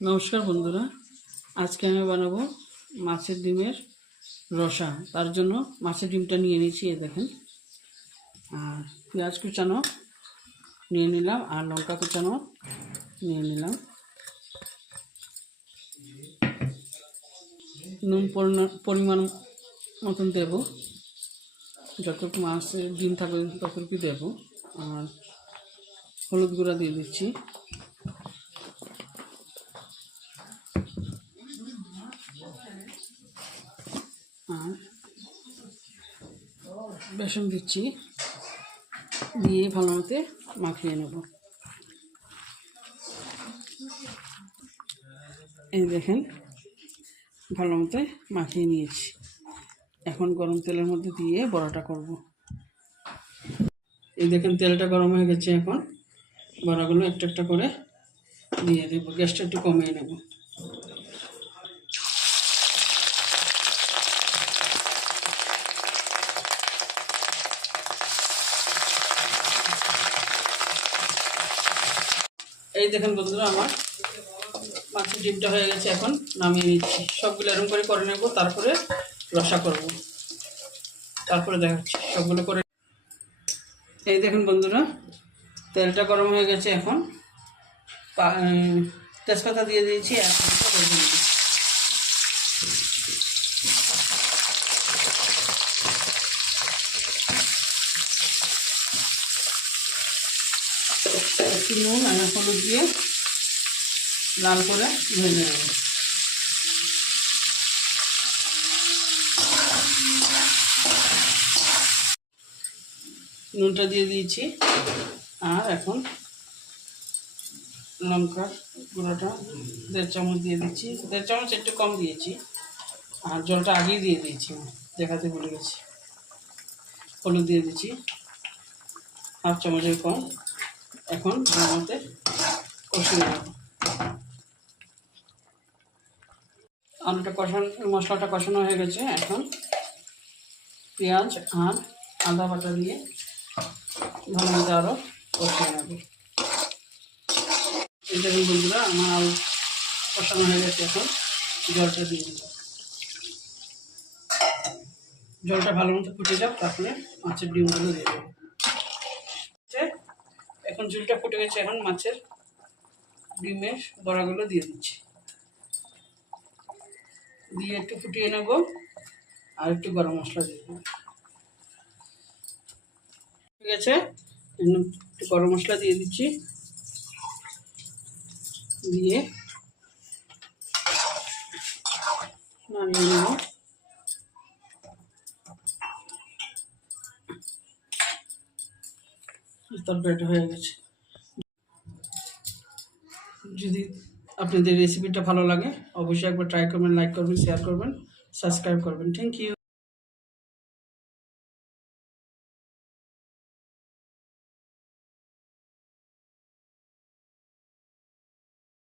নমস্কার বন্ধুরা, আজকে আমি বানাবো মাছের ডিমের রসা। তার জন্য মাছের ডিমটা নিয়ে নিয়েছি, দেখেন। আর পেঁয়াজ কুচানো নিয়ে নিলাম, আর লঙ্কা কুচানো নিয়ে নিলাম। নুন পরিমাণ মতন দেবো, যতটুকু মাছের ডিম থাকবে ততটুকু দেবো। আর হলুদ গুঁড়া দিয়ে দিচ্ছি, আর বেসন দিচ্ছি, দিয়ে ভালো মতো মাখিয়ে নেব। এই দেখেন, ভালো মতো মাখিয়ে নিয়েছি। এখন গরম তেলের মধ্যে দিয়ে বড়াটা করব। এই দেখেন, তেলটা গরম হয়ে গেছে। এখন বড়াগুলো একটা একটা করে দিয়ে দেব। গ্যাসটা একটু কমিয়ে নেব। এই দেখেন বন্ধুরা, আমার মাছের ডিমটা হয়ে গেছে। এখন নামিয়ে নিচ্ছি। সবগুলো এরকম করে নেব, তারপরে রসা করব। তারপরে দেখাচ্ছি সবগুলো করে। এই দেখেন বন্ধুরা, তেলটা গরম হয়ে গেছে। এখন তেজপাতা দিয়ে দিয়েছি, একটু নুন আর হলুদ দিয়ে লাল করে ভেজে নেব। নুনটা দিয়ে দিয়েছি, আর এখন লঙ্কার গুঁড়োটা 1.5 চামচ দিয়ে দিচ্ছি। 1.5 চামচ একটু কম দিয়েছি, আর জলটা আগেই দিয়ে দিয়েছি, দেখাতে ভুলে গেছি। হলুদ দিয়ে দিচ্ছি 1/2 চামচের কম। এখন মতে কষিয়ে নেব। আলুটা মশলাটা কষানো হয়ে গেছে। এখন পেঁয়াজ আর আদা বাটা দিয়ে ভালো মতো আরও কষিয়ে নেব। এটা বন্ধুরা, আমার আলু কষানো হয়ে গেছে। এখন জলটা দিয়ে দেব। জলটা ভালো মতো ফুটে যাক, তারপরে মাছের ডিমগুলো দিয়ে দেবো। এখন ঝুলটা ফুটে গেছে। এখন মাছের ডিমের বড়াগুলো দিয়ে দিচ্ছি, দিয়ে একটু ফুটিয়ে নেব। আর একটু গরম মশলা দিয়ে দেবো। ঠিক আছে, একটু গরম মশলা দিয়ে দিচ্ছি, দিয়ে নামিয়ে নেব। তরকারিটা হয়ে গেছে। যদি আপনাদের রেসিপিটা ভালো লাগে, অবশ্যই একবার ট্রাই করবেন, লাইক করবেন, শেয়ার করবেন, সাবস্ক্রাইব করবেন। Thank you.